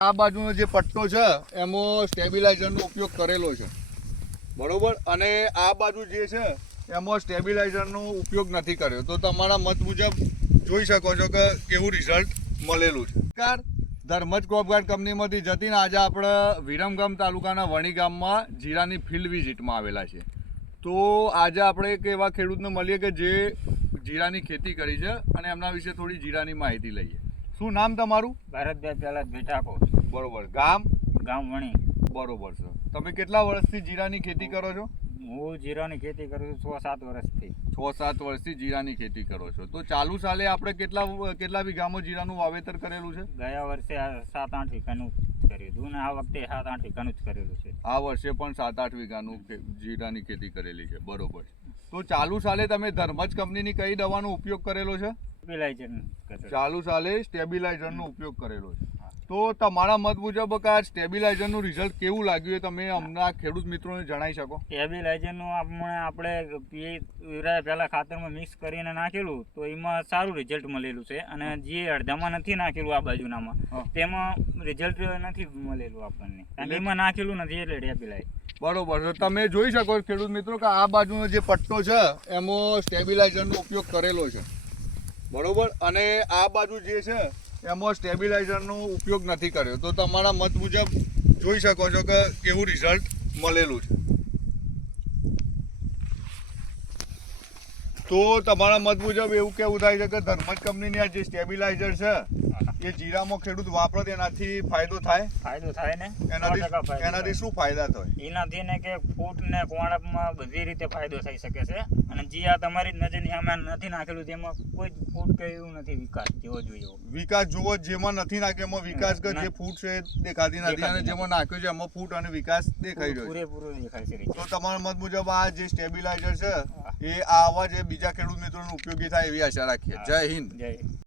આ બાજુનો જે પટ્ટો છે એમાં સ્ટેબિલાઇઝરનો ઉપયોગ કરેલો છે, બરોબર, અને આ બાજુ જે છે એમાં સ્ટેબિલાઇઝરનો ઉપયોગ નથી કર્યો. તો તમારા મત મુજબ જોઈ શકો છો કે કેવું રિઝલ્ટ મળેલું છે. ધર્મજ ક્રોપગાર્ડ કંપનીમાંથી જતીને આજે આપણે વિરમગામ તાલુકાના વણી ગામમાં જીરાની ફિલ્ડ વિઝિટમાં આવેલા છે. તો આજે આપણે એક એવા ખેડૂતને મળીએ કે જે જીરાની ખેતી કરી છે અને એમના વિશે થોડી જીરાની માહિતી લઈએ. શું નામ તમારું? ભારતભાઈ પહેલાં ઠાકોર. બરોબર. ગામ? ગામ વણી. બરોબર છે. તમે કેટલા વર્ષથી જીરાની ખેતી કરો છો? હું જીરાની ખેતી કરું છું 6-7 વર્ષથી. 6-7 વર્ષથી જીરાની ખેતી કરો છો. તો ચાલુ સાલે આપણે કેટલા વીઘામાં જીરાનું વાવેતર કરેલું છે? ગયા વર્ષે 7-8 વીઘાનું કર્યું હતું અને આ વખતે 7-8 વીઘાનું જ કરેલું છે. આ વર્ષે પણ 7-8 વીઘાનું જીરાની ખેતી કરેલી છે. બરોબર. તો ચાલુ સાલે તમે ધર્મજ કંપનીની કઈ દવાનો ઉપયોગ કરેલો છે? ચાલુ સાલે સ્ટેબિલાઇઝરનો ઉપયોગ કરેલો છે. તો તમારા મત મુજબ આ સ્ટેબિલાઇઝરનું રિઝલ્ટ કેવું લાગ્યું એ તમે હમણાં ખેડૂત મિત્રોને જણાવી શકો? સ્ટેબિલાઇઝરનું આપણે યુરિયા પહેલા ખાતરમાં મિક્સ કરીને નાખેલું તો એમાં સારું રિઝલ્ટ મળેલું છે, અને જે અડધામાં નથી નાખેલું આ બાજુનામાં તેમાં રિઝલ્ટ નથી મળેલું આપણને, કારણ કે એમાં નાખેલું નથી એટલે સ્ટેબિલાઇઝ. બરોબર. તો તમે જોઈ શકો ખેડૂત મિત્રો કે આ બાજુનો જે પટ્ટો છે એમાં સ્ટેબિલાઇઝરનો ઉપયોગ કરેલો છે, બરોબર, અને આ બાજુ જે છે એમાં સ્ટેબિલાઇઝરનો ઉપયોગ નથી કર્યો. તો તમારા મત મુજબ જોઈ શકો છો કે કેવું રિઝલ્ટ મળેલું છે. તો તમારા મત મુજબ એવું કેવું થાય છે કે ધર્મજ કંપનીની આ જે સ્ટેબિલાઇઝર છે એ જીરામાં ખેડૂત વાપરે એનાથી ફાયદો થાય? ફાયદો થાય ને. એનાથી શું ફાયદા થાય? એનાથી ને કે ફૂટ ને કોણપમાં બધી રીતે ફાયદો થઈ શકે છે. અને જે આ તમારી નજરની સામે નથી નાખેલું તેમાં કોઈ ફૂટ કે એવું નથી વિકાસ જેવો જોઈએ. વિકાસ જોવો જેમાં નથી નાખ્યો એમાં વિકાસ કે જે ફૂટ છે દેખાતી નથી, અને જેમાં નાખ્યો છે એમાં ફૂટ અને વિકાસ દેખાઈ રહ્યો છે. પૂરેપૂરો દેખાય છે. તો તમારા મત મુજબ આ જે સ્ટેબિલાઇઝર છે એ આવા જે બીજા ખેડૂત મિત્રોને ઉપયોગી થાય એવી આશા રાખીએ. જય હિન્દ. જય હિન્દ.